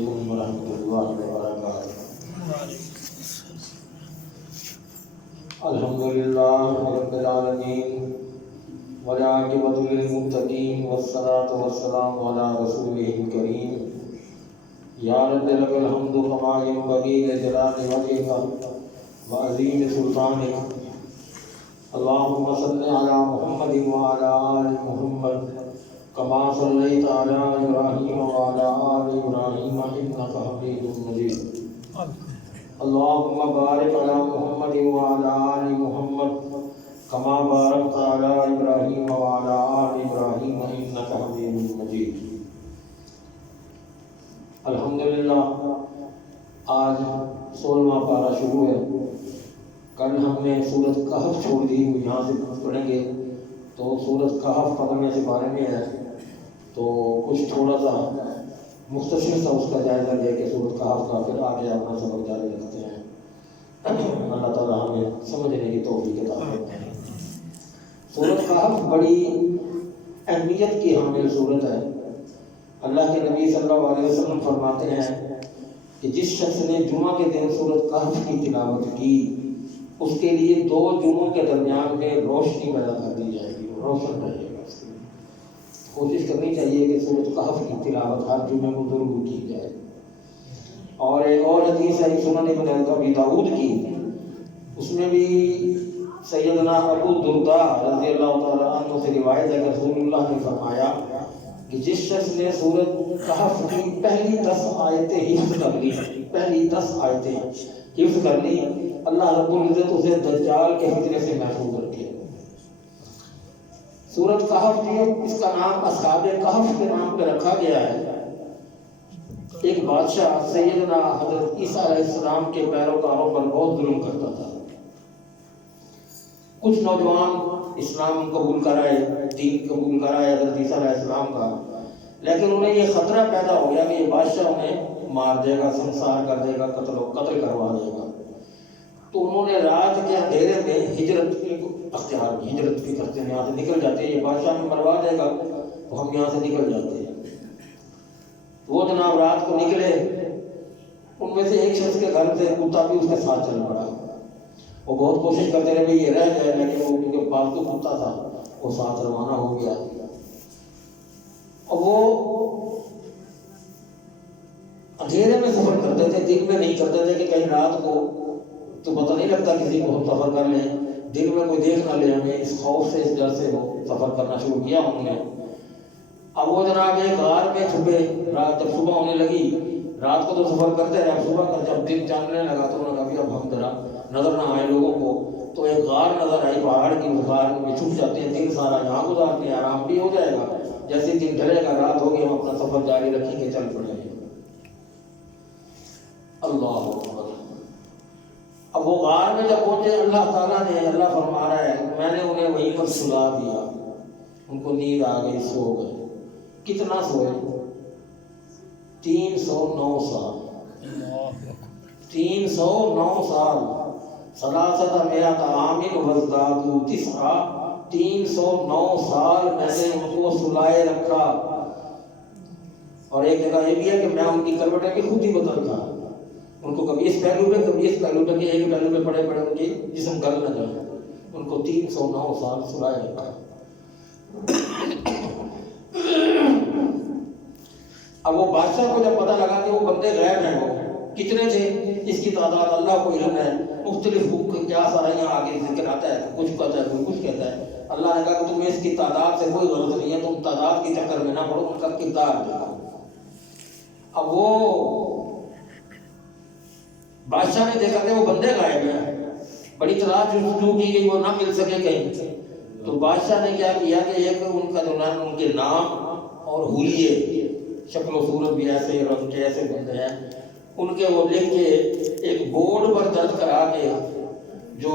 علیکم ورحمۃ اللہ وبرکاتہ۔ الحمدللہ رب العالمین والعاقبۃ للمتقین والصلاۃ والسلام علی رسولہ الکریم۔ یا رب لک الحمد کما ینبغی لجلال وجہک وعظیم سلطانک۔ اللہم صل علی محمد وعلی آل محمد کما صلیت علی ابراہیم وعلی آل ابراہیم انک حمید مجید۔ اللہم بارک علی محمد وعلی آل محمد کما بارکت علی ابراہیم وعلی آل ابراہیم انک حمید مجید۔ الحمدللہ آج 16واں پارہ شروع ہے۔ کل ہم نے سورۃ کہف چھوڑ دی، یہاں سے پڑھیں گے تو سورۃ کہف پڑھنے کے بارے میں ہے، تو کچھ تھوڑا سا مختصر سا اس کا جائزہ لے کے سورۃ کہف کا پھر آگے اپنا سبق جاری رکھتے ہیں۔ اللہ تعالیٰ ہمیں سمجھنے کی توفیق عطا فرمائے۔ سورۃ کہف بڑی اہمیت کی حامل سورت ہے۔ اللہ کے نبی صلی اللہ علیہ وسلم فرماتے ہیں کہ جس شخص نے جمعہ کے دن سورۃ کہف کی تلاوت کی اس کے لیے 2 جمعوں کے درمیان میں روشنی پیدا کر دی جائے گی، روشن رہے گا۔ اس کی کوشش کرنی چاہیے کہ سورۃ کہف کی تلاوت ہر جمعے کو ضرور کی جائے۔ اور ایک اور حدیث ہے سنن ابی داؤد کی، اس میں بھی سیدنا ابو درداء رضی اللہ تعالیٰ عنہ سے روایت ہے کہ رسول اللہ نے فرمایا کہ جس شخص نے سورۃ کہف کی پہلی 10 آیتیں حفظ کر لی، پہلی 10 آیتیں حفظ کر لی، اللہ رب العزت اسے دجال کے فتنے سے محفوظ رکھے۔ سورۃ کہف کی اس کا نام اصحاب کہف کے نام پہ رکھا گیا ہے۔ ایک بادشاہ سیدنا حضرت عیسیٰ علیہ السلام کے پیروکاروں پر بہت ظلم کرتا تھا۔ کچھ نوجوان اسلام قبول کر آئے، دین قبول کر آئے حضرت عیسیٰ علیہ السلام کا، لیکن انہیں یہ خطرہ پیدا ہو گیا کہ یہ بادشاہ انہیں مار دے گا، سنسار کر دے گا، قتل کروا دے گا۔ تو انہوں نے رات کے اندھیرے میں ہجرت اختیار کی، ہجرت بھی کرتے ہیں، یہاں سے نکل جاتے ہیں، یہ بادشاہ ہمیں مروا دے گا تو ہم یہاں سے نکل جاتے ہیں۔ وہ جناب رات کو نکلے، ان میں سے ایک شخص کے گھر سے کتا بھی اس کے ساتھ چل پڑا۔ وہ بہت کوشش کرتے رہے کہ یہ رہ جائے، لیکن وہ کیونکہ پالتو کتا تھا وہ ساتھ روانہ ہو گیا۔ اور وہ اندھیرے میں سفر کرتے تھے، دن میں نہیں کرتے تھے کہ کہیں رات کو تو پتہ نہیں لگتا کسی کو ہم سفر کر لیں، دن میں کوئی دیکھ نہ لے ہمیں، اس خوف سے، اس ڈر سے وہ سفر کرنا شروع کیا انہوں نے۔ اب وہ جناب ایک غار میں چھپے، رات جب صبح ہونے لگی، رات کو تو سفر کرتے رہے، صبح کا جب دن چاندنے لگا تو انہوں نے کہا کہ اب ہم ذرا نظر نہ آئے لوگوں کو، تو ایک غار نظر آئی، پہاڑ کی غار میں چھپ جاتے ہیں، دن سارا یہاں گزارتے ہیں، آرام بھی ہو جائے گا، جیسے دن ڈھلے گا، رات ہوگی، ہم اپنا سفر جاری رکھیں گے، چل پڑیں گے۔ اللہ اکبر۔ اب وہ غار میں جب پہنچے، اللہ تعالیٰ نے، اللہ فرما رہا ہے میں نے انہیں وہیں پر سلا دیا، ان کو نیند آ گئی، سو گئے۔ کتنا سوئے؟ 309 سال، 309 سال، 300 عام وازدادوا 9، 309 سال میں نے ان کو سلائے رکھا۔ اور ایک جگہ یہ بھی ہے کہ میں ان کی کروٹیں بھی خود ہی بدلتا، ان کو کبھی اس پہلو پہ کبھی اس پہلو پہ، کہ ایک پہلو پہ پڑے پڑے ان کی جسم گل نہ جائے، ان کو 309 سال سلائے رکھا۔ اب وہ بادشاہ کو جب پتہ لگا کہ وہ بندے غیب ہیں، وہ کتنے تھے اس کی تعداد اللہ کو علم ہے، مختلف کیا سارا یہاں آگے ذکر آتا ہے، کچھ کہتا ہے کوئی کچھ کہتا ہے۔ اللہ نے کہا کہ تمہیں اس کی تعداد سے کوئی غرض نہیں ہے، تم تعداد کے چکر میں نہ پڑو، ان کا کردار دیکھو۔ اب وہ بادشاہ نے دیکھا کہ وہ بندے غائب ہیں، بڑی تلاش جستجو کی گئی، وہ نہ مل سکے کہیں، تو بادشاہ نے کیا کیا کہ ایک ان کا جو نام، ان کے نام اور حلیے، شکل و صورت بھی ایسے، رنگ کے ایسے بندے ہیں، ان کے وہ لکھ کے ایک بورڈ پر درج کرا کے جو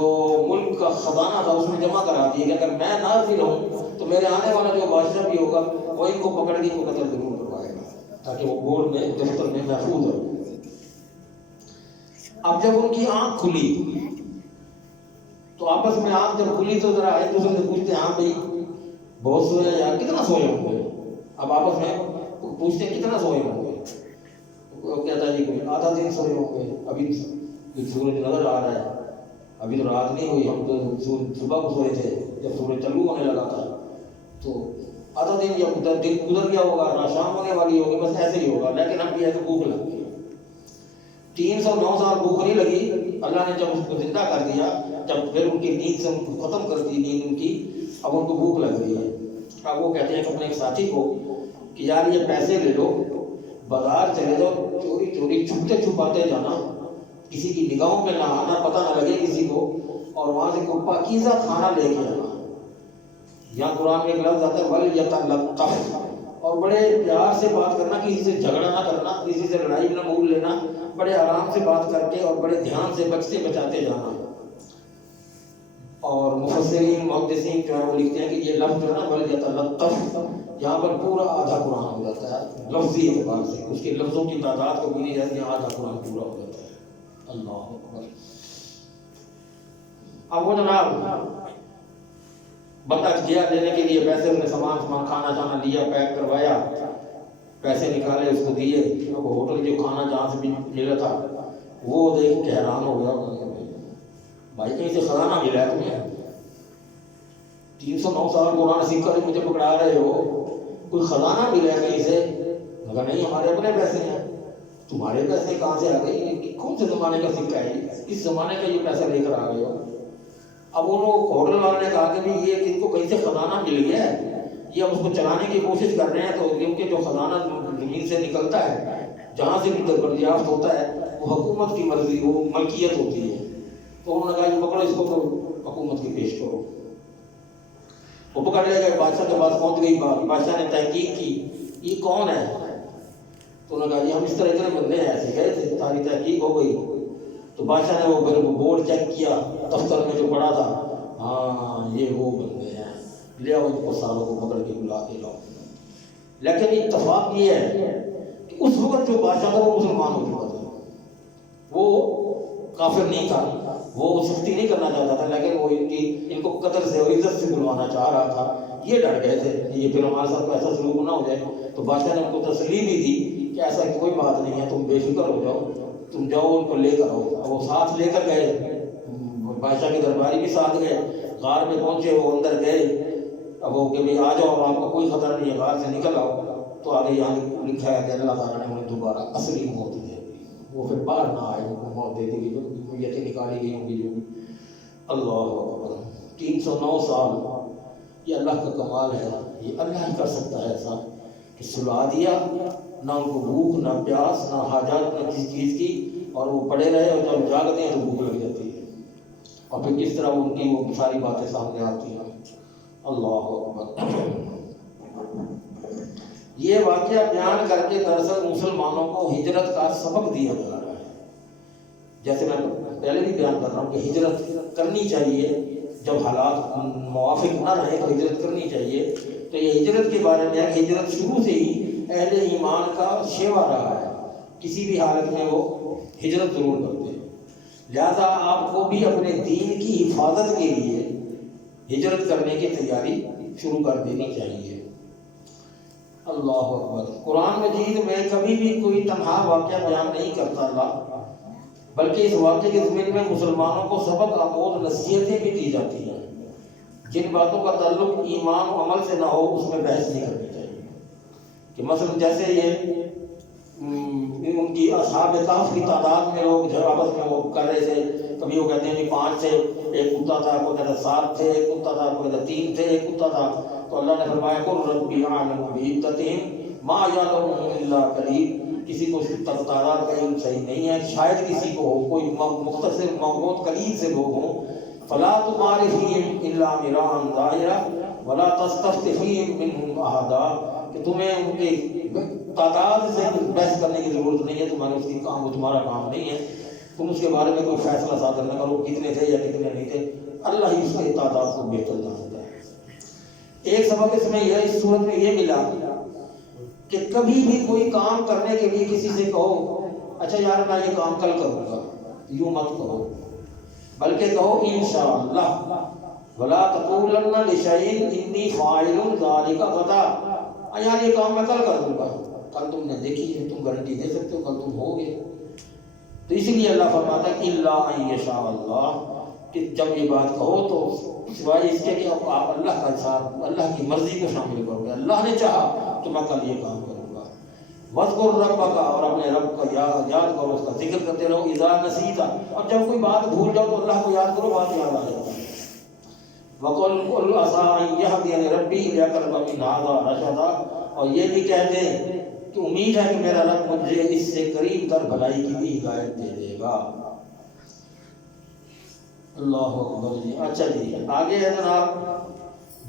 ملک کا خزانہ تھا اس میں جمع کرا دیے کہ اگر میں نہ بھی رہوں تو میرے آنے والا جو بادشاہ بھی ہوگا وہ ان کو پکڑ کے قتل ضرور کروائے گا، تاکہ وہ بورڈ میں دفتر میں محفوظ ہو۔ اب جب ان کی آنکھ کھلی تو آپس میں آنکھ جب کھلی تو ذرا ایک دوسرے سے پوچھتے ہیں ہاں بھائی بہت سوئے یا کتنا سوئے ہوں گے، اب آپس میں پوچھتے ہیں کتنا سوئے ہوں گے، جی کوئی آدھا دن سوئے ہوں گے، ابھی سورج نظر آ رہا ہے، ابھی تو رات نہیں ہوئی، ہم تو صبح کو سوئے تھے جب سورج طلوع ہونے لگا تھا، تو آدھا دن یا دن گزر گیا ہوگا، نہ شام ہونے والی ہوگی، بس ایسے ہی ہوگا، لیکن اب بھی ایسے بھوک لگتی ہے۔ 309 سال بھوک نہیں لگی، اللہ نے جب اس کو زندہ کر دیا، جب پھر ان کی نیند سے ان کو ختم کر دی نیند ان کی، اب ان کو بھوک لگ رہی ہے۔ اب وہ کہتے ہیں کہ اپنے ایک ساتھی کو کہ یار یہ پیسے لے لو، بازار چلے جاؤ، چوری چوری چھپتے چھپاتے جانا، کسی کی نگاہوں میں نہ آنا، پتہ نہ لگے کسی کو، اور وہاں سے کوئی پاکیزہ کھانا لے کے آنا۔ یہاں قرآن میں ایک لفظ آتا ہے وَلْيَتَلَطَّفْ، اور بڑے پیار سے بات کرنا، کسی سے جھگڑا نہ کرنا، کسی سے لڑائی نہ مول لینا، بڑے آرام سے بات کر کے اور بڑے دھیان سے بچتے بچاتے جانا۔ اور مفسرین محدثین جو ہے وہ لکھتے ہیں کہ یہ لفظ جو ہے نا وَلْيَتَلَطَّفْ، یہاں پر پورا آدھا قرآن ہو جاتا ہے لفظی اعتبار سے، اس کے لفظوں کی تعداد کو بھی نہیں رہتی، آدھا قرآن پورا ہو جاتا ہے۔ اللہ اکبر۔ اب وہ جناب بندہ گیا لینے کے لیے پیسے، اس نے سامان کھانا چانا لیا، پیک کروایا، پیسے نکالے اس کو دیے، ہوٹل جو کھانا جہاں سے بھی ملا تھا وہ دیکھ کے حیران ہو گیا، بھائی کہیں سے خزانہ ملا ہے تمہیں؟ 309 سال قرآن سیکھ کر مجھے پکڑا رہے ہو، کوئی خزانہ ملا ہے کہیں سے؟ مگر نہیں، ہمارے اپنے پیسے ہیں۔ تمہارے پیسے کہاں سے آ گئے؟ کون سے زمانے کا سکہ ہے؟ کس زمانے کا یہ پیسہ لے کر آ گئے ہو؟ اب وہ ہوٹل والے نے کہا کہ بھی یہ ان کو کہیں سے خزانہ مل گیا ہے، یہ اب اس کو چلانے کی کوشش کر رہے ہیں، تو کیونکہ جو خزانہ زمین سے نکلتا ہے، جہاں سے بھی دریافت ہوتا ہے، وہ حکومت کی مرضی، وہ ملکیت ہوتی ہے، تو انہوں نے کہا کہ پکڑو اس کو تو حکومت کی پیش کرو۔ وہ پکڑ لے گئے، بادشاہ کے پاس پہنچ گئی بات، بادشاہ نے تحقیق کی یہ کون ہے، تو انہوں نے کہا یہ ہم اس طرح اتنے بندے ہیں، ایسے گئے تھے، ساری تحقیق ہو گئی۔ تو بادشاہ نے وہ پھر بورڈ چیک کیا دفتر میں جو پڑا تھا، ہاں یہ وہ بندے ہیں، لے آؤ ان کو ساروں کو پکڑ کے بلا کے لاؤ۔ لیکن اتفاق یہ ہے کہ اس وقت جو بادشاہ تھا وہ مسلمان ہو چکا تھا، وہ کافر نہیں تھا، وہ سختی نہیں کرنا چاہتا تھا، لیکن وہ ان کو قدر سے اور عزت سے بلوانا چاہ رہا تھا۔ یہ ڈر گئے تھے کہ یہ پھر ہمارے ساتھ ایسا سلوک نہ ہو جائے، تو بادشاہ نے ان کو تسلی بھی دی کہ ایسا کوئی بات نہیں ہے، تم بے فکر ہو جاؤ، تم جاؤ ان کو لے کر آؤ۔ وہ ساتھ لے کر گئے، بادشاہ کے درباری بھی ساتھ گئے، غار میں پہنچے، وہ اندر گئے، اب وہ کہ بھائی آ جاؤ، آپ کو کوئی خطر نہیں ہے، غار سے نکل آؤ۔ تو آگے یہاں لکھا ہے کہ اللہ تعالیٰ نے انہیں دوبارہ اصلی موت دے دی، وہ پھر باہر نہ آئے، ان کو موت دے دی گئی، جو نیتیں نکالی گئی ہوں گی جو بھی۔ اللہ اکبر۔ 309 سال، یہ اللہ کا کمال ہے، یہ اللہ ہی کر سکتا ہے ایسا کہ سلا دیا، نہ ان کو بھوک نہ پیاس نہ حاجات نہ کسی چیز کی، اور وہ پڑے رہے، اور جب جاگتے ہیں تو بھوک لگ جاتی ہے، اور پھر کس طرح ان کی وہ ساری باتیں سامنے آتی ہیں۔ اللہ اکبر۔ یہ واقعہ بیان کر کے دراصل مسلمانوں کو ہجرت کا سبق دیا جا رہا ہے، جیسے میں پہلے بھی بیان کر رہا ہوں کہ ہجرت کرنی چاہیے، جب حالات موافق نہ رہے تو ہجرت کرنی چاہیے۔ تو یہ ہجرت کے بارے میں ہے کہ ہجرت شروع سے ہی اہل ایمان کا شیوا رہا ہے، کسی بھی حالت میں وہ ہجرت ضرور کرتے ہیں، لہذا آپ کو بھی اپنے دین کی حفاظت کے لیے ہجرت کرنے کی تیاری شروع کر دینی چاہیے۔ اللہ اکبر۔ قرآن مجید میں کبھی بھی کوئی تنہا واقعہ بیان نہیں کرتا اللہ، بلکہ اس واقعے کے ضمن میں مسلمانوں کو سبق آموز نصیحتیں بھی دی جاتی ہیں۔ جن باتوں کا تعلق ایمان و عمل سے نہ ہو اس میں بحث نہیں کرنی چاہیے، کہ مثلا جیسے یہ ان کی اصحاب کہف کی تعداد میں لوگ جو آپس میں وہ کر رہے تھے، کبھی وہ کہتے ہیں کہ 5 تھے، ایک کتا تھا، کوئی کہتا 7 تھے، ایک کتا تھا، کوئی کہتا 3 تھے، ایک کتا تھا، تو اللہ نے فرمایا قل ربی اعلم بعدتہم ما یعلمهم الا قلیل، کسی کو اس کی تعداد کا علم صحیح نہیں ہے، شاید کسی کو ہو، کوئی مختصر بہت قلیل سے لوگ ہوں۔ فلا تمار فیہم الا مراء ظاہرا ولا تستفت فیہم منہم احدا، کہ تمہیں ان کی تعداد سے بحث کرنے کی ضرورت نہیں ہے، تمہارے اس کی کام، وہ تمہارا کام نہیں ہے، تم اس کے بارے میں کوئی فیصلہ صادر نہ کرو کتنے تھے یا کتنے نہیں تھے، اللہ ہی اس کی تعداد کو بہتر جانتا ہے۔ ایک سبق اس میں یہ، اس صورت میں یہ ملا کہ کبھی بھی کوئی کام کرنے کے لیے کسی سے کہو اچھا یار میں یہ کام کل کروں گا، یوں مت کہو، بلکہ کہو انشاءاللہ، ولا تقولن لشیء انی فاعل ذلک غدا، یار یہ کام میں کل کر دوں گا، کل تم نے دیکھی ہے، تم گارنٹی دے سکتے ہو کل تم ہوگے؟ تو اسی لیے اللہ فرماتا ہے الا ان یشاء اللہ، کہ جب یہ بات کہو تو سوائے اس کے کہ آپ اللہ کا ساتھ اللہ کی مرضی کو شامل کرو گے، اللہ نے چاہا تو میں کل یہ کام کروں گا۔ وَاذْكُرْ رَبَّكَ، اور اپنے رب کا یاد کرو، اس کا ذکر کرتے رہو، اذا نسیت، اور جب کوئی بات بھول جاؤ تو اللہ کو یاد کرو، بات یاد آ جاتی ہے۔ وَقُلْ عَسَىٰ أَن يَهْدِيَنِ رَبِّي إِلَىٰ أَقْرَبَ مِنْ هَٰذَا رَشَدًا، اور یہ بھی کہتے ہیں کہ امید ہے کہ میرا رب مجھے اس سے قریب تر بھلائی کی بھی ہدایت دے دے گا۔ اللہ اکبر جی۔ اچھا جی، آگے ہے جناب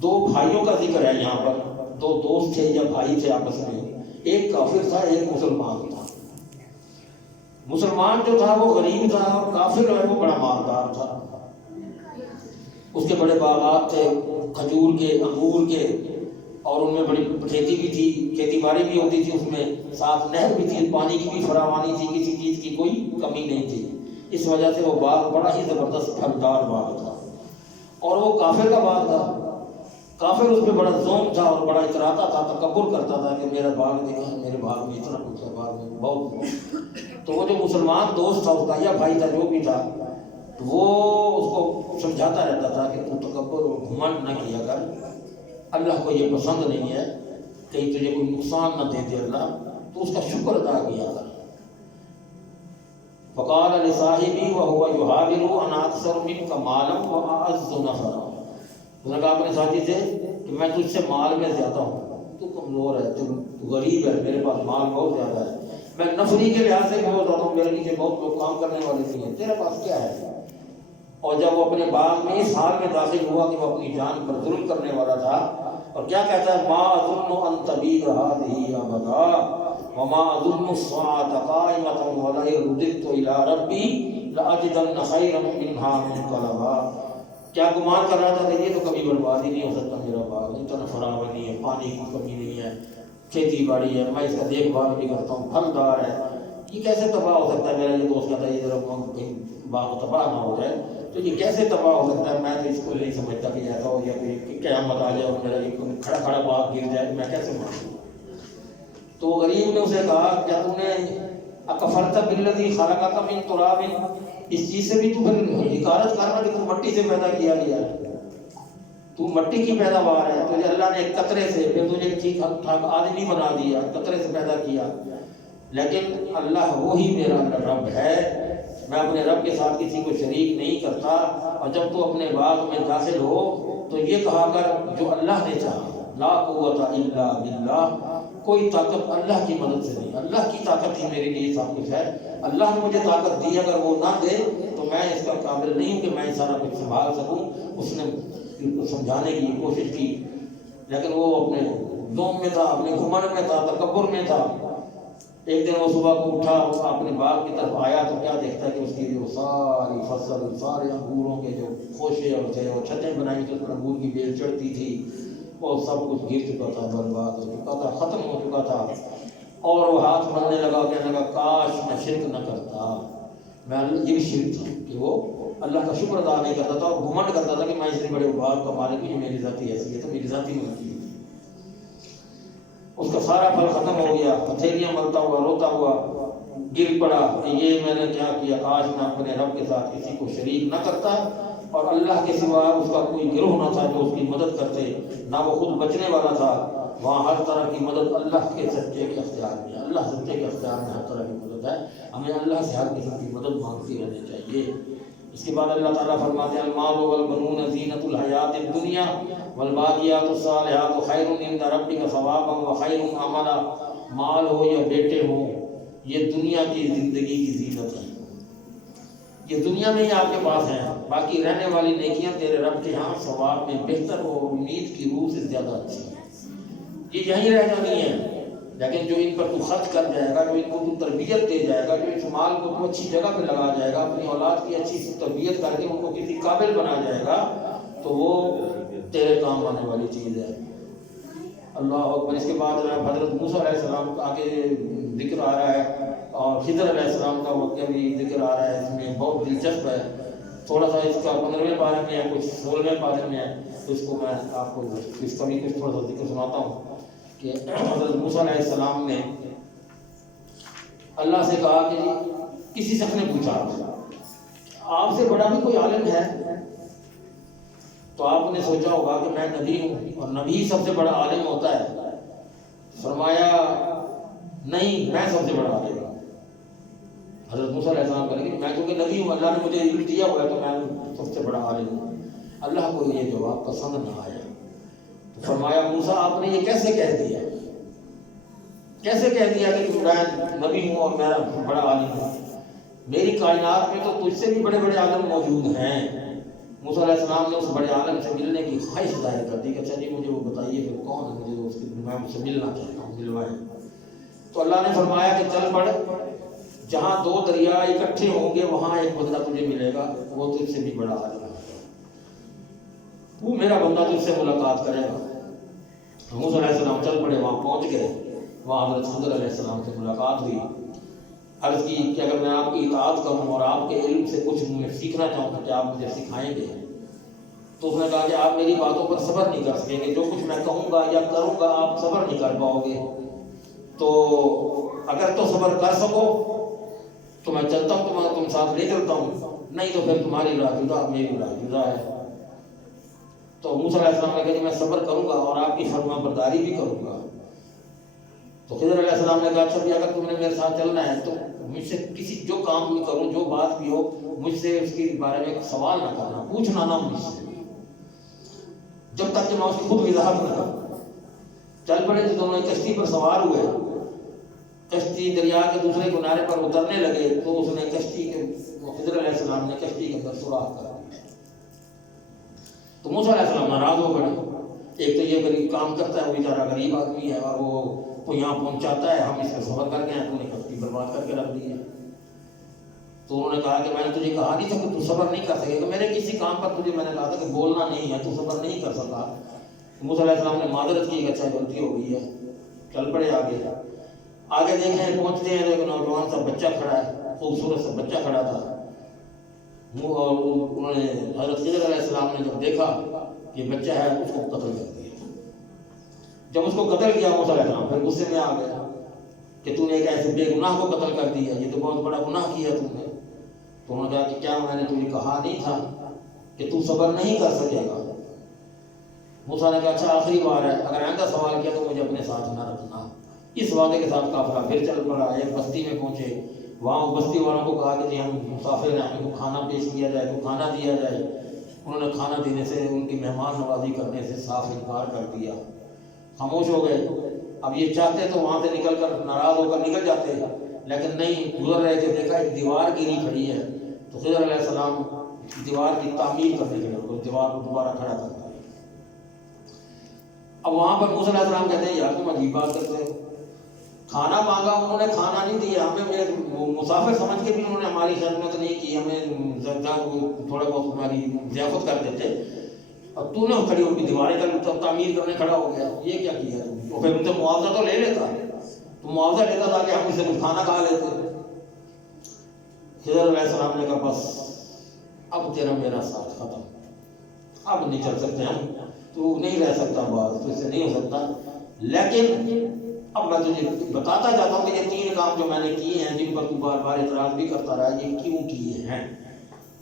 دو بھائیوں کا ذکر ہے یہاں پر، دو دوست تھے یا بھائی تھے آپس میں، ایک کافر تھا ایک مسلمان تھا۔ مسلمان جو تھا وہ غریب تھا اور کافر جو ہے وہ بڑا مالدار تھا، اس کے بڑے باغات تھے کھجور کے، انگور کے، اور ان میں بڑی کھیتی بھی تھی، کھیتی باڑی بھی ہوتی تھی، اس میں ساتھ نہر بھی تھی، پانی کی بھی فراوانی تھی، کسی چیز کی کوئی کمی نہیں تھی۔ اس وجہ سے وہ باغ بڑا ہی زبردست پھلدار باغ تھا، اور وہ کافر کا باغ تھا۔ کافر اس پہ بڑا ظلم تھا اور بڑا اتراتا تھا، تکبر کرتا تھا کہ میرا باغ دیکھا، میرے باغ میں اتنا کچھ ہے، باغ میں بہت۔ تو وہ جو مسلمان دوست تھا، اس کا یا بھائی تھا جو بھی تھا، تو وہ اس کو سمجھاتا رہتا تھا کہ تو تکبر اور گھمنڈ نہ کیا کر، اللہ کو یہ پسند نہیں ہے، کہیں تجھے کوئی نقصان نہ دے دے اللہ، تو اس کا شکر ادا کیا کر۔ فقال لصاحبی وهو يحاور انا اکثر منك مالا واعز نفرا، اس نے کہا اپنے ساتھی سے کہ میں تجھ سے مال میں زیادہ ہوں، تو کمزور ہے، تو غریب ہے، میرے پاس مال بہت زیادہ ہے، میں نفری کے لحاظ سے بہت زیادہ ہوں، میرے نیچے بہت لوگ کام کرنے والے نہیں ہیں، تیرے پاس کیا ہے؟ اور جب وہ اپنے باغ میں اس حال میں داخل ہوا کہ وہ اپنی جان پر ظلم کرنے والا تھا، اور کیا کہتا ہے، ما اظن ان تبید هذه ابدا وما اظن الساعة قائمة ولئن رددت الى ربی لاجدن خیرا منها منقلبا، کیا گمان کر رہا تھا کہ یہ تو کبھی برباد ہی نہیں ہو سکتا، میرا باغ اتنا فراوانی ہے، پانی کی کمی نہیں ہے، کھیتی باڑی ہے، میں اس کا دیکھ بھال بھی کرتا ہوں، پھلدار ہے، یہ کیسے تباہ ہو سکتا ہے؟ میرا یہ دوست کہتا ہے یہ ذرا باغ تباہ نہ ہو جائے، تو یہ کیسے تباہ ہو سکتا ہے؟ میں تو اس کو نہیں سمجھتا کہ ایسا ہو یا کوئی قیامت آ جائے اور میرا یہ کھڑا کھڑا باغ گر جائے، میں کیسے مانوں؟ تو غریب نے اسے کہا کیا تم نے اکفرت بالذی خلقک من تراب، اس چیز سے بھی تو پھر حکارت کرنا کہ تو مٹی سے پیدا کیا گیا ہے، تو مٹی کی پیداوار ہے، تجھے اللہ نے ایک قطرے سے، پھر تجھے ٹھیک ٹھاک آدمی بنا دیا، قطرے سے پیدا کیا، لیکن اللہ وہی میرا رب ہے، میں اپنے رب کے ساتھ کسی کو شریک نہیں کرتا، اور جب تو اپنے باغ میں داخل ہو تو یہ کہا کر جو اللہ نے چاہا، لا قوت الا باللہ، کوئی طاقت اللہ کی مدد سے نہیں، اللہ کی طاقت ہی میرے لیے سب کچھ ہے، اللہ نے مجھے طاقت دی، اگر وہ نہ دے تو میں اس کا قابل نہیں ہوں کہ میں سارا کچھ سنبھال سکوں۔ اس نے سمجھانے کی کوشش کی، لیکن وہ اپنے ذوم میں تھا، اپنے گھمنڈ میں تھا، تکبر میں تھا۔ ایک دن وہ صبح کو اٹھا، اپنے باغ کی طرف آیا تو کیا دیکھتا ہے کہ اس کی جو ساری فصل، سارے انگوروں کے جو خوشے اور تھے، وہ چھتیں بنائی تھی، اس پر انگور کی بیل چڑھتی تھی، وہ سب کچھ گر چکا تھا، برباد ہو چکا تھا، ختم ہو چکا تھا، اور وہ ہاتھ ملنے لگا، کہنے لگا کاش میں شرک نہ کرتا، میں یہ بھی شرک تھا کہ وہ اللہ کا شکر ادا نہیں کرتا تھا اور گھمنڈ کرتا تھا کہ میں اتنے بڑے باغ کا مالک ہوں، میری ذاتی حیثیت ہے، میری ذاتی ملکی ہے۔ اس کا سارا پھل ختم ہو گیا، پتھیلیاں ملتا ہوا، روتا ہوا گر پڑا کہ یہ میں نے کیا کیا، کاش میں اپنے رب کے ساتھ کسی کو شریک نہ کرتا، اور اللہ کے سوا اس کا کوئی گروہ نہ تھا جو اس کی مدد کرتے، نہ وہ خود بچنے والا تھا۔ وہاں ہر طرح کی مدد اللہ کے سچے کے اختیار میں ہے، اللہ سچے کے اختیار میں ہر طرح کی مدد ہے، ہمیں اللہ سے ہر قسم کی مدد مانگتی رہنی چاہیے۔ اس کے بعد اللہ تعالیٰ فرماتے ہیں المال والبنون زینۃ الحیات الدنیا والباقیات الصالحات خیر عند ربک ثوابا وخیر عملا، مال ہو یا بیٹے ہوں، یہ دنیا کی زندگی کی زینت ہے، یہ دنیا میں ہی آپ کے پاس ہیں، باقی رہنے والی نیکیاں تیرے رب کے ہاں ثواب میں بہتر اور امید کی روح سے زیادہ اچھی ہیں، یہ یہیں رہ جانی ہے۔ لیکن جو ان پر تو خرچ کر جائے گا، جو ان کو تو تربیت دے جائے گا، جو اس مال کو تو اچھی جگہ پہ لگا جائے گا، اپنی اولاد کی اچھی تربیت کر کے ان کو کسی قابل بنا جائے گا، تو وہ تیرے کام آنے والی چیز ہے۔ اللہ اکبر۔ اس کے بعد حضرت موسیٰ علیہ السلام کا آگے ذکر آ رہا ہے، اور خضر علیہ السلام کا واقعہ بھی ذکر آ رہا ہے، اس میں بہت دلچسپ ہے، تھوڑا سا اس کا 15ویں پارے میں ہے، کچھ 16ویں پارے میں ہے، تو اس کو میں آپ کو اس کا بھی کچھ تھوڑا سا ذکر سناتا ہوں کہ حضرت موسیٰ علیہ السلام نے اللہ سے کہا کہ کسی شخص نے پوچھا آپ سے بڑا بھی کوئی عالم ہے؟ تو آپ نے سوچا ہوگا کہ میں نبی ہوں اور نبی سب سے بڑا عالم ہوتا ہے. فرمایا نہیں، میں سب سے بڑا عالم ہوں. حضرت موسیٰ علیہ السلام کہا کہ میں چونکہ نبی ہوں، اللہ نے مجھے علم دیا ہوا ہے تو میں سب سے بڑا عالم ہوں. اللہ کو یہ جواب پسند نہ آیا. تو فرمایا موسیٰ آپ نے یہ کیسے کہہ دیا؟ کیسے کہہ دیا کہ میں نبی ہوں اور میرا بڑا عالم ہوں؟ میری کائنات میں تو تجھ سے بھی بڑے بڑے عالم موجود ہیں. موسیٰ علیہ السلام نے اس بڑے عالم سے ملنے کی خواہش ظاہر کر دی کہ اچھا جی مجھے وہ بتائیے پھر کون ہے، مجھے اس کی میں اس سے ملنا چاہتا ہوں، ملوائیں. تو اللہ نے فرمایا کہ چل پڑ، جہاں دو دریا اکٹھے ہوں گے وہاں ایک بندہ تجھے ملے گا، وہ تجھ سے بھی بڑا عالم ہے، وہ میرا بندہ تجھ سے ملاقات کرے گا. موسیٰ علیہ السلام چل پڑے، وہاں پہنچ گئے. وہاں حضرت خضر علیہ السلام سے ملاقات ہوئی. عرض کی کہ اگر میں آپ کی اطاعت کروں اور آپ کے علم سے کچھ میں سیکھنا چاہوں تو کیا آپ مجھے سکھائیں گے؟ تو اس نے کہا کہ آپ میری باتوں پر صبر نہیں کر سکیں گے، جو کچھ میں کہوں گا یا کروں گا آپ صبر نہیں کر پاؤ گے. تو اگر تو صبر کر سکو تو میں چلتا ہوں، تو میں تم ساتھ لے چلتا ہوں، نہیں تو پھر تمہاری راہ جدا میری راہ جدا ہے. تو موسیٰ علیہ السلام نے کہا کہ میں صبر کروں گا اور آپ کی فرما برداری بھی کروں گا. تو خضر علیہ السلام نے کہا اچھا بھی اگر تم نے میرے ساتھ چلنا ہے تو مجھ سے کسی جو کام بھی کروں، جو بات بھی ہو، مجھ سے اس کے بارے میں سوال نہ کرنا، پوچھنا نہ مجھ سے، جب تک کہ میں اس کی خود وضاحت نہ کروں. چل پڑے تو دونوں کشتی پر سوار ہوئے. کشتی دریا کے دوسرے کنارے پر اترنے لگے تو اس نے کشتی کے خضر علیہ السلام نے کشتی کے اندر سوراخ کر دیا. تو موسیٰ علیہ السلام ناراض ہو گئے. ایک تو یہ غریب کام کرتا ہے، وہ بیچارہ غریب آدمی ہے اور وہ کو یہاں پہنچاتا ہے، ہم اس کا سفر کر گئے ہیں، تو نے کشتی برباد کر کے رکھ دی ہے. تو انہوں نے کہا کہ میں نے تجھے کہا نہیں تھا کہ تو صبر نہیں کر سکے، کہ میرے کسی کام پر تجھے میں نے کہا تھا کہ بولنا نہیں ہے، تو صبر نہیں کر سکا. موسیٰ علیہ السلام نے معذرت کی کہ اچھا غلطی ہو گئی ہے. چل پڑے آگے. آگے دیکھیں پہنچتے ہیں تو ایک نوجوان سا بچہ کھڑا ہے، خوبصورت سا بچہ کھڑا تھا. اور انہوں نے حضرت خضر علیہ السلام نے جب دیکھا کہ بچہ ہے اس کو قتل کر دیا. جب اس کو قتل کیا موسیٰ علیہ السلام پھر غصے میں آ گیا کہ تو نے ایک ایسے بے گناہ کو قتل کر دیا، یہ تو بہت بڑا گناہ کیا تم نے. تو انہوں نے کہا کہ کیا میں نے تجھے کہا نہیں تھا کہ تو صبر نہیں کر سکے گا؟ موسیٰ نے کہا اچھا آخری بار ہے، اگر آئندہ سوال کیا تو مجھے اپنے ساتھ نہ رکھنا. اس وعدے کے ساتھ قافلہ پھر چل پڑا. ایک بستی میں پہنچے. وہاں بستی والوں کو کہا کہ جی ہم مسافر ہیں، ہم کو کھانا پیش کیا جائے، تو کھانا دیا جائے. انہوں نے کھانا دینے سے، ان کی مہمان نوازی کرنے سے صاف انکار کر دیا، خاموش ہو گئے. اب یہ چاہتے تو وہاں سے نکل کر ناراض ہو کر نکل جاتے، لیکن نہیں، گزر رہے تھے، دیکھا ایک دیوار گری کھڑی ہے. تو خضر علیہ السلام دیوار کی تعمیر کرنے کے لیے دیوار کو دوبارہ کھڑا کرتا ہے. اب وہاں پر موسیٰ علیہ السلام کہتے ہیں یار تم عجیب بات کرتے ہو، کھانا مانگا انہوں نے کھانا نہیں دیا، ہمیں مسافر سمجھ کے بھی انہوں نے ہماری خدمت نہیں کی، ہمیں تھوڑا بہت ہماری ضیافت کر دیتے، اور تو نے کھڑی ان کی دیواریں تعمیر کرنے کھڑا ہو گیا. یہ کیا کیا تم؟ تو پھر ان سے معاوضہ تو لے لیتا، تو معاوضہ لیتا تھا کہ ہم اس سے کچھ کھانا کھا لیتے. خضر علیہ السلام نے کہا بس اب تیرا میرا ساتھ ختم، اب نہیں چل سکتے ہم، تو نہیں رہ سکتا، بات تو اس سے نہیں ہو سکتا. لیکن اب میں تجھے بتاتا جاتا ہوں کہ یہ 3 کام جو میں نے کیے ہیں، جن پر تو بار بار اعتراض بھی کرتا رہا، یہ کیوں کیے ہیں.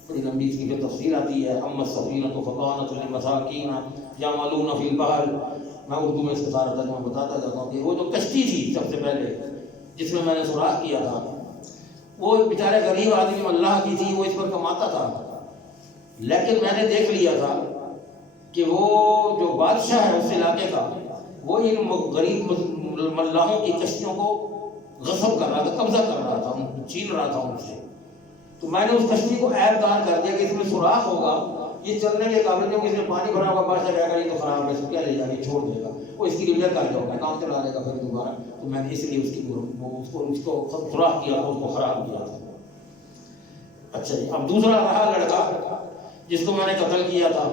بڑی لمبی اس کی پھر تفصیل آتی ہے. اما السفینۃ فکانت للمساکین یعملون فی البحر. میں اردو میں اس کا سارا ترجمہ بتاتا جاتا ہوں کہ وہ جو کشتی تھی سب سے پہلے جس میں نے سوراخ کیا تھا، وہ بیچارے غریب آدمی اللہ کی تھی، وہ اس پر کماتا تھا. لیکن میں نے دیکھ لیا تھا کہ وہ جو بادشاہ ہے اس علاقے کا، وہ ان غریب ملاحوں کی کشتیوں کو غصب کر رہا تھا، قبضہ کر رہا تھا، چھین رہا تھا ان سے. تو میں نے اس کشتی کو عیب دار کر دیا کہ اس میں سوراخ ہوگا، یہ چلنے کے قابل نہیں، اس میں پانی بھرا ہوا بادشاہ کہے گا یہ تو خراب ہے، اس کو کیا لے جا کے چھوڑ دے گا، وہ اس کی ریپیئر کر کے ہوگا، کام چلا لے گا پھر دوبارہ. تو میں نے اس لیے اس کو سوراخ کیا، اس کو خراب کیا تھا. اچھا جی، اب دوسرا رہا لڑکا جس کو میں نے قتل کیا تھا.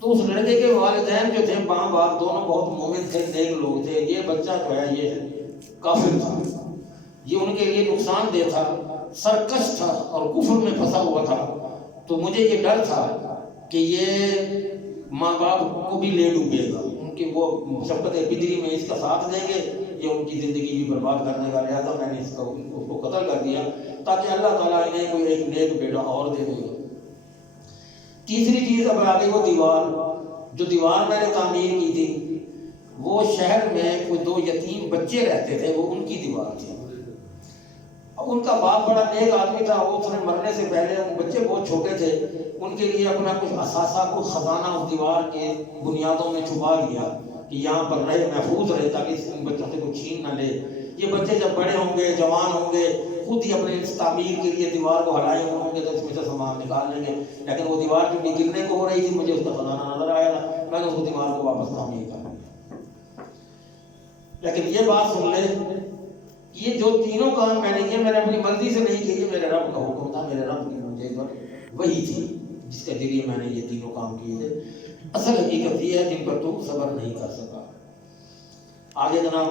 تو اس لڑکے کے والدین جو تھے، ماں باپ دونوں بہت مومن تھے، نیک لوگ تھے. یہ بچہ جو ہے یہ کافر تھا، یہ ان کے لیے نقصان دہ تھا، سرکش تھا اور کفر میں پھنسا ہوا تھا. تو مجھے یہ ڈر تھا کہ یہ ماں باپ کو بھی لے ڈوبے گا، ان کی وہ شفقت بدری میں اس کا ساتھ دیں گے یہ ان کی زندگی بھی برباد کرنے کا، لہٰذا میں نے اس کو قتل کر دیا تاکہ اللہ تعالیٰ انہیں کوئی ایک نیک بیٹا اور دے دے۔ تیسری چیز اب آ گئی وہ دیوار، جو دیوار میں نے تعمیر کی تھی وہ شہر میں کوئی 2 یتیم بچے رہتے تھے، وہ ان کی دیوار تھی۔ ان کا باپ بڑا نیک آدمی تھا، وہ اس نے مرنے سے پہلے، بچے بہت چھوٹے تھے، ان کے لیے اپنا کچھ اثاثہ کو خزانہ اس دیوار کے بنیادوں میں چھپا دیا کہ یہاں پر رہے، محفوظ رہے، تاکہ ان بچوں سے کوئی چھین نہ لے۔ یہ بچے جب بڑے ہوں گے، جوان ہوں گے، خود ہی اپنے اس تعمیر کے لیے دیوار کو ہلائے ہوں گے تو اس میں سے سامان نکال لیں گے۔ لیکن وہ دیوار چونکہ گرنے کو ہو رہی تھی، مجھے اس کا خزانہ نظر آیا تھا، میں نے اس کو دیوار کو واپس تعمیر کر دیا۔ لیکن یہ بات سن لے، یہ جو تینوں کام میں نے کیے میں نے اپنی مرضی سے نہیں کیے، یہ میرے رب کا حکم تھا، میرے رب کی مجھے پر وہی تھی جس کے ذریعے میں نے یہ تینوں کام کیے تھے۔ اصل حقیقت یہ ہے جن پر تو صبر نہیں کر سکا۔ آگے جناب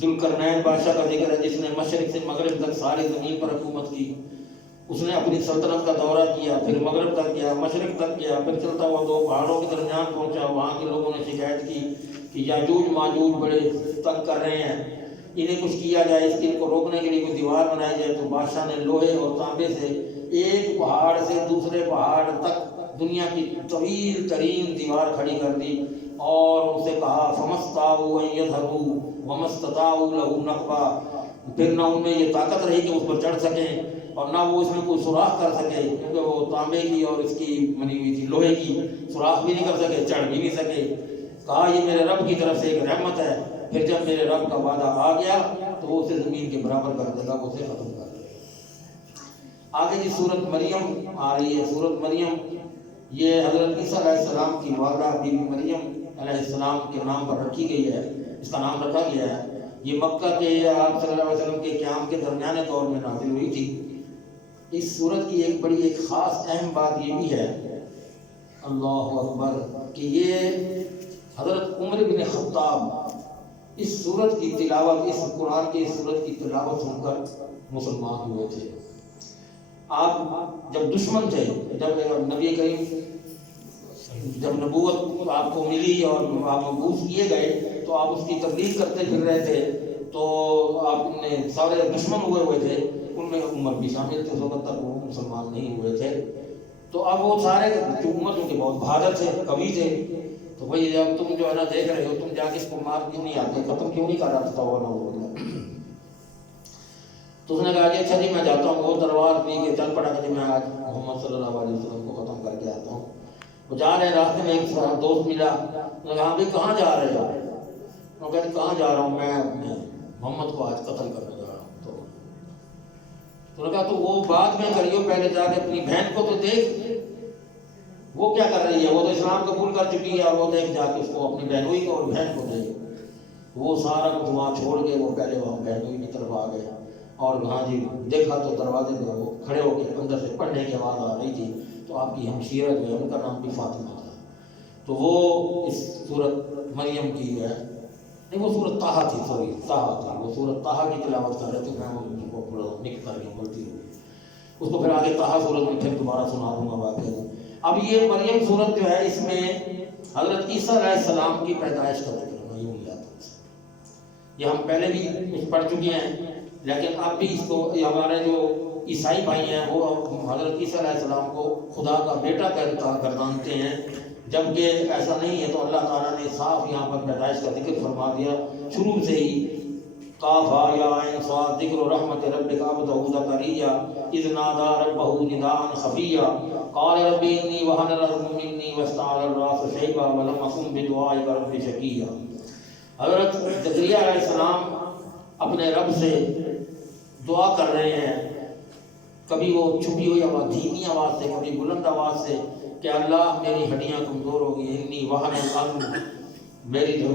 ذوالقرنین بادشاہ کا ذکر ہے، جس نے مشرق سے مغرب تک ساری زمین پر حکومت کی۔ اس نے اپنی سلطنت کا دورہ کیا، پھر مغرب تک گیا، مشرق تک گیا، پھر چلتا ہوا 2 پہاڑوں کے درمیان پہنچا۔ وہاں کے لوگوں نے شکایت کی کہ یاجوج ماجوج بڑے تنگ کر رہے ہیں، انہیں کچھ کیا جائے، اس کے کو روکنے کے لیے کوئی دیوار بنائی جائے۔ تو بادشاہ نے لوہے اور تانبے سے ایک پہاڑ سے دوسرے پہاڑ تک دنیا کی طویل ترین دیوار کھڑی کر دی اور ان سے کہا فَمَسْتَطَاعُوا أَن يَظْهَرُوا وَمَا اسْتَطَاعُوا لَهُ نَقْبًا۔ پھر نہ ان میں یہ طاقت رہی کہ اس پر چڑھ سکیں اور نہ وہ اس میں کوئی سوراخ کر سکے، کیونکہ وہ تانبے کی اور اس کی بنی ہوئی تھی، لوہے کی، سوراخ بھی نہیں کر سکے، چڑھ بھی نہیں سکے۔ کہا یہ میرے رب کی طرف سے ایک رحمت ہے، پھر جب میرے رب کا وعدہ آ گیا تو وہ اسے زمین کے برابر کر دے گا، وہ اسے ختم کر دے گا۔ آگے جی سورت مریم آ رہی ہے۔ سورت مریم یہ حضرت عیسیٰ علیہ السلام کی والدہ بی بی مریم علیہ السلام کے نام پر رکھی گئی ہے، اس کا نام رکھا گیا ہے۔ یہ مکہ کے آپ صلی اللہ علیہ وسلم کے قیام کے درمیانے دور میں نازل ہوئی تھی۔ اس سورت کی ایک بڑی ایک خاص اہم بات یہ بھی ہے، اللہ اکبر، کہ یہ حضرت عمر بن خطاب اس سورت کی تلاوت، اس قرآن کی اس سورت کی تلاوت سن کر مسلمان ہوئے تھے۔ آپ جب دشمن تھے، جب نبی کریم جب نبوت آپ کو ملی اور آپ مبعوث کیے گئے تو آپ اس کی تبلیغ کرتے پھر رہے تھے، تو آپ نے سارے دشمن ہوئے تھے، ان میں عمر بھی شامل تھے، اس وقت تک وہ مسلمان نہیں ہوئے تھے۔ تو اب وہ سارے عمر ان کے بہت بہادر تھے، قوی تھے، تو بھائی جب تم جو ہے نا دیکھ رہے ہو، تم جا کے اس کو مار کیوں نہیں آتے، ختم کیوں نہیں کر رہا تھا وہ نہ۔ تو اس نے کہا جی اچھا جی میں جاتا ہوں، وہ تلوار لی کے چل پڑا کہ جی میں آج محمد صلی اللہ علیہ وسلم کو ختم کر کے آتا ہوں۔ وہ جا رہے راستے میں ایک دوست ملا، انہوں نے کہا بھائی کہاں جا رہے ہو؟ انہوں نے کہا کہاں جا رہا ہوں، میں اپنے محمد کو آج قتل کرنے جا رہا ہوں۔ تو انہوں نے کہا تو وہ بعد میں کریو، پہلے جا کے اپنی بہن کو تو دیکھ، وہ کیا کر رہی ہے، وہ تو اسلام قبول کر چکی ہے، اور وہ دیکھ جا کے اس کو اپنی بہنوئی کو اور بہن کو دیکھ۔ وہ سارا کچھ وہاں چھوڑ کے وہ پہلے وہاں بہنوئی کی طرف آ گئے، اور وہاں جی دیکھا تو دروازے پہ وہ کھڑے ہو کے اندر سے پڑھنے کی آواز آ رہی تھی، تو آپ کی ہمشیرہ جو ہے ان کا نام بھی فاطمہ تھا۔ تو وہ اس سورت مریم کی ہے، نہیں وہ سورت طٰہٰ تھی، سوری طٰہٰ تھی، وہ سورت طٰہٰ کی تلاوت کر رہے تھے، میں ان کو پورا نک کر کے بولتی ہوں، اس کو پھر آگے طٰہٰ سورت میں پھر دوبارہ سنا دوں گا واقعہ۔ اب یہ مریم سورت جو ہے، اس میں حضرت عیسیٰ علیہ السلام کی پیدائش کا ذکر نہیں ہوا تھا۔ یہ ہم پہلے بھی پڑھ چکے ہیں، لیکن اب بھی اس کو ہمارے جو عیسائی بھائی ہیں وہ حضرت عیسیٰ علیہ السلام کو خدا کا بیٹا گردانتے ہیں، جبکہ ایسا نہیں ہے۔ تو اللہ تعالیٰ نے صاف یہاں پر پیدائش کا ذکر فرما دیا شروع سے ہی، قاف یا عین صاد ذکر رحمت ربک عبدہ زکریا اذ نادى ربہ نداء خفیا قال رب انی وہن العظم منی واستعل الراس شیبا ولم اکن بدعائک رب شقیا۔ حضرت زکریہ علیہ السلام اپنے رب سے دعا کر رہے ہیں، کبھی وہ چھپی ہوئی آواز، دھیمی آواز سے، کبھی بلند آواز سے، کہ اللہ میری ہڈیاں کمزور ہو گئی، انی وہن العظم، میری جو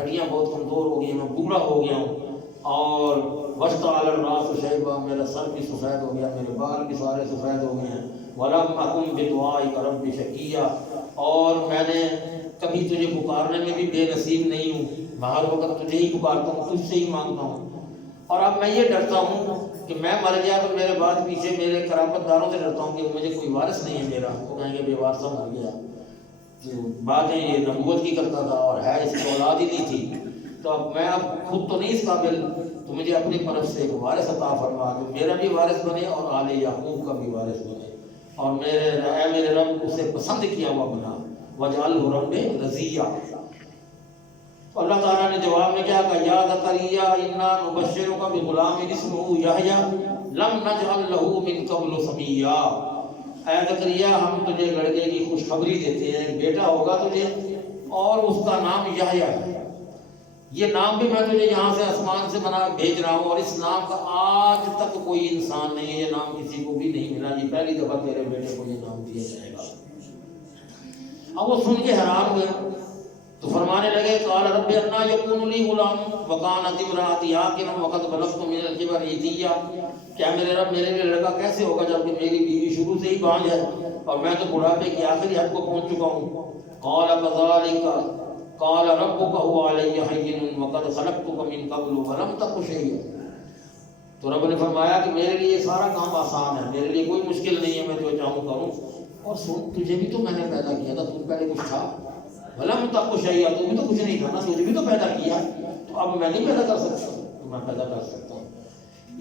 ہڈیاں بہت کمزور ہو گئی ہیں، میں بوڑھا ہو گیا ہوں، اور واشتعل الراس شیبا، میرا سر بھی سفید ہو گیا، میرے بال بھی سارے سفید ہو گئے ہیں، ولم اکن بدعائک رب شقیا، اور میں نے کبھی تجھے پکارنے میں بھی بے نصیب نہیں ہوں، میں ہر وقت تجھے ہی پکارتا ہوں، تجھ سے ہی مانگتا ہوں، اور اب میں یہ ڈرتا ہوں کہ میں مر گیا تو میرے بعد پیچھے میرے قرابت داروں سے ڈرتا ہوں کہ مجھے کوئی وارث نہیں ہے میرا، وہ کہیں گے بے وارثہ مر گیا۔ باتیں یہ نبوت کی کرتا تھا اور ہے اس کی اولاد ہی نہیں تھی، تو اب میں اب خود تو نہیں اس قابل، تو مجھے اپنی طرف سے ایک وارث عطا فرما کہ میرا بھی وارث بنے اور آل یعقوب کا بھی وارث بنے، اور میرے رب اسے پسند کیا ہوا بنا، وجعلہ رب رضیہ۔ تو اللہ تعالیٰ نے جواب میں کیا کہا، یا زکریا انا نبشرک بغلام اسمہ یحییٰ لم نجعل لہ من قبل سمیا۔ اے زکریا ہم تجھے لڑکے کی خوشخبری دیتے ہیں، بیٹا ہوگا تجھے اور اس کا نام یحییٰ ہے۔ یہ نام بھی میں تجھے یہاں سے آسمان سے بنا بھیج رہا ہوں، اور اس نام کا آج تک کوئی انسان نہیں ہے، یہ نام کسی کو بھی نہیں ملا، یہ پہلی دفعہ تیرے بیٹے کو یہ نام دیا جائے گا۔ اب وہ سن کے حیران ہوئے تو فرمانے لگے، قال رب انا یکون لی غلام وکانت امراتی عاقرا وقد بلغت من الکبر عتیہ۔ کیا میرے رب میرے لیے لڑکا کیسے ہوگا جبکہ میری بیوی شروع سے ہی بانجھ ہے اور میں تو بڑھاپے کی آخری حد کو پہنچ چکا ہوں۔ قال كذلك قال ربك هو علي هين وقد خلقتك من قبل ولم تك شيئا۔ تو رب نے فرمایا کہ میرے لیے سارا کام آسان ہے، میرے لیے کوئی مشکل نہیں ہے، میں جو چاہوں کروں، اور سن تجھے بھی تو میں نے پیدا کیا تھا، تو پہلے کچھ تھا، ولم تک شیئا، تو بھی تو کچھ نہیں تھا نا، تجھے بھی تو پیدا کیا، تو اب میں نہیں پیدا کر سکتا، تو میں پیدا کر سکتا ہوں۔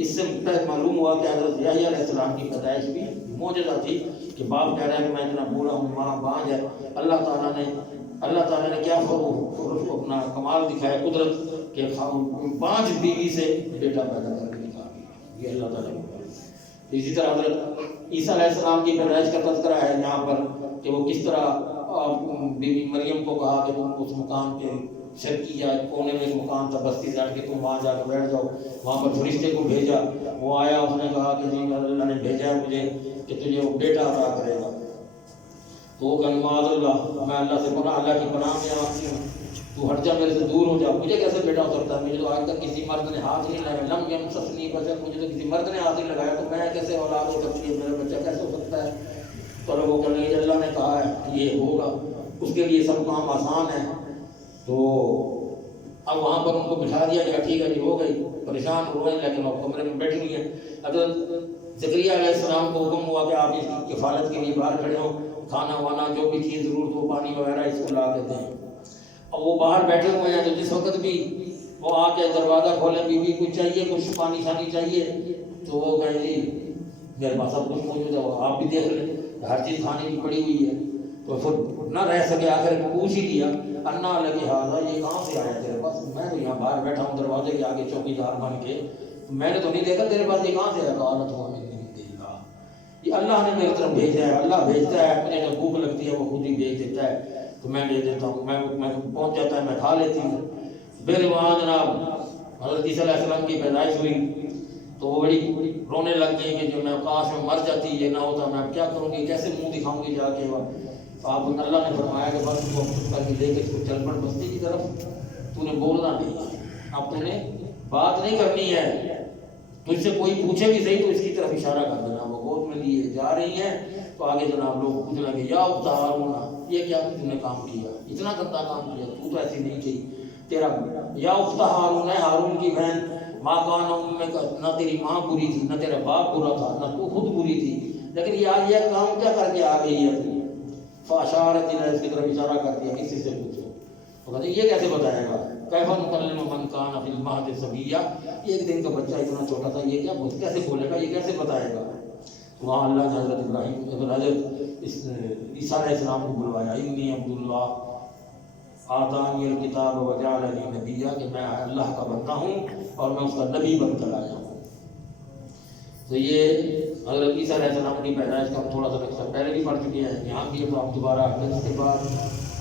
اس سے معلوم ہوا کہ حضرت یحییٰ علیہ السلام کی پیدائش بھی معجزہ تھی کہ باپ کہہ رہا ہے کہ میں اتنا بوڑھا ہوں، ماں بانجھ ہے، اللہ تعالیٰ نے کیا اپنا کمال دکھایا، قدرت کہ بانجھ بیوی سے بیٹا پیدا کر کے دکھا، یہ اللہ تعالیٰ نے۔ اسی طرح حضرت عیسیٰ علیہ السلام کی پیدائش کا تذکرہ ہے یہاں پر کہ وہ کس طرح بیوی مریم کو کہا کہ تم اس مکان پہ شرکی یا کونے میں ایک مکان تھا بستی سے ہٹ کے تم وہاں جا کے بیٹھ جاؤ، وہاں پر فرشتے کو بھیجا، وہ آیا، اس نے کہا کہ جی اللہ نے بھیجا ہے مجھے کہ تجھے وہ بیٹا عطا کرے گا، تو وہ کہ معاذ اللہ، میں اللہ سے اللہ کی پناہ میں آتی ہوں، تو ہٹ جا میرے سے دور ہو جا، مجھے کیسے بیٹا ہو سکتا ہے، مجھے تو آج تک کسی مرد نے ہاتھ نہیں لگایا، لم یمسسنی بشر، مجھے تو کسی مرد نے ہاتھ نہیں لگایا، تو میں کیسے اولاد ہو سکتی ہے، میرا بچہ کیسے ہو سکتا ہے؟ تو وہ کہنے لگے اللہ نے کہا ہے کہ یہ ہوگا، اس کے لیے سب کام آسان ہے۔ تو اب وہاں پر ان کو بٹھا دیا گیا، ٹھیک ہے جی ہو گئی، پریشان رونے لگے، وہ کمرے میں بیٹھی ہوئی ہیں۔ حضرت زکریا علیہ السلام کو حکم ہوا کہ آپ اس کی کفالت کے لیے باہر کھڑے ہوں، کھانا وانا جو بھی چیز ضرورت ہو، پانی وغیرہ اس کو لا کے دیں۔ اب وہ باہر بیٹھے ہوئے ہیں، تو جس وقت بھی وہ آ کے دروازہ کھولیں، بیوی کچھ چاہیے، کچھ پانی شانی چاہیے، تو وہ کہیں جی میرے پاس سب کچھ موجود ہے، آپ بھی دیکھ لیں، ہر چیز کھانے کی پڑی ہوئی ہے۔ تو پھر نہ رہ سکے، آخر پوچھ ہی لیا، انا لگے ہاضا، یہ کہاں سے آیا تیرے پاس؟ میں تو یہاں باہر بیٹھا ہوں دروازے کے آگے چوکی دار بن کے، میں نے تو نہیں دیکھا تیرے پاس، یہ کہاں سے آیا؟ قالت هو من عند اللہ، یہ اللہ نے میری طرف بھیجا ہے، اللہ بھیجتا ہے، مجھے جب بھوک لگتی ہے وہ خود ہی بھیج دیتا ہے، تو میں دے دیتا ہوں، میں پہنچ جاتا ہے، میں کھا لیتی ہوں۔ پھر وہاں جناب حضرت عیسیٰ علیہ السلام کی پیدائش ہوئی، تو وہ بڑی رونے لگ گئی کہ جو میں کاش میں مر جاتی، یہ نہ ہوتا، میں اب کیا کروں گی، کیسے منہ دکھاؤں گی جا کے؟ تو آپ اللہ نے فرمایا کہ بس وہ کر کے لے کے اس کو چل پڑ بستی کی طرف، تو نے بولنا نہیں، اب تو نے بات نہیں کرنی ہے، تجھ سے کوئی پوچھے بھی صحیح تو اس کی طرف اشارہ کر دینا۔ وہ گود میں لیے جا رہی ہیں تو آگے جناب لوگ پوچھنے لگے، یا اخت ہارون، یہ کیا تم نے کام کیا، اتنا گندا کام کیا، تو ایسی نہیں تھی، تیرا یا اخت ہارون ہے، ہارون کی بہن، ماں کان امک، نہ تیری ماں بری تھی، نہ تیرا باپ برا تھا، نہ تو خود بری تھی، لیکن یہ آج یہ کام کیا کر کے آ گئی ہے؟ فاشارت الیہ، اس کی طرف اشارہ کر دیا، کسی سے پوچھو۔ تو کہتے یہ کیسے بتائے گا؟ کیف نکلم من کان فی المہد صبیا، ایک دن کا بچہ اتنا چھوٹا تھا، یہ کیا کیسے بولے گا، یہ کیسے بتائے گا؟ وہاں اللہ نے حضرت ابراہیم حضرت عیسیٰ علیہ السلام کو بلوایا، انی عبداللہ آتانی الکتاب وجعلنی نبیا، کہ میں اللہ کا بندہ ہوں اور میں اس کا نبی بن کر آیا ہوں۔ تو یہ حضرت عیسیٰ علیہ السلام کی پیدائش کا ہم تھوڑا سا نقصہ پہلے بھی پڑھ چکے ہیں، یہاں بھی تو ہم دوبارہ اس کے بعد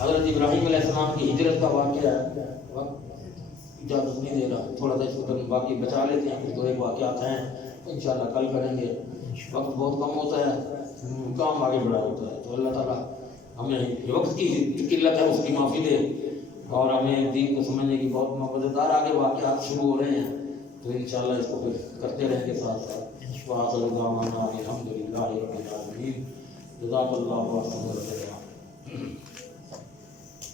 حضرت ابراہیم علیہ السلام کی ہجرت کا واقعہ ہے، وقت اجازت نہیں دے رہا، تھوڑا سا اس کو باقی بچا لیتے ہیں، کچھ دو ایک واقعات ہیں انشاءاللہ کل کریں گے، وقت بہت کم ہوتا ہے، کام آگے بڑھا ہوتا ہے، تو اللہ تعالیٰ ہمیں وقت کی قلت ہے اس کی معافی دے، اور ہمیں دین کو سمجھنے کی بہت مددگار آگے واقعات شروع ہو رہے ہیں، تو انشاءاللہ اس کو پھر کرتے رہیں گے ساتھ ساتھ۔ وآخر دعوانا الحمد للہ رب العالمین، جزاک اللہ خیرا۔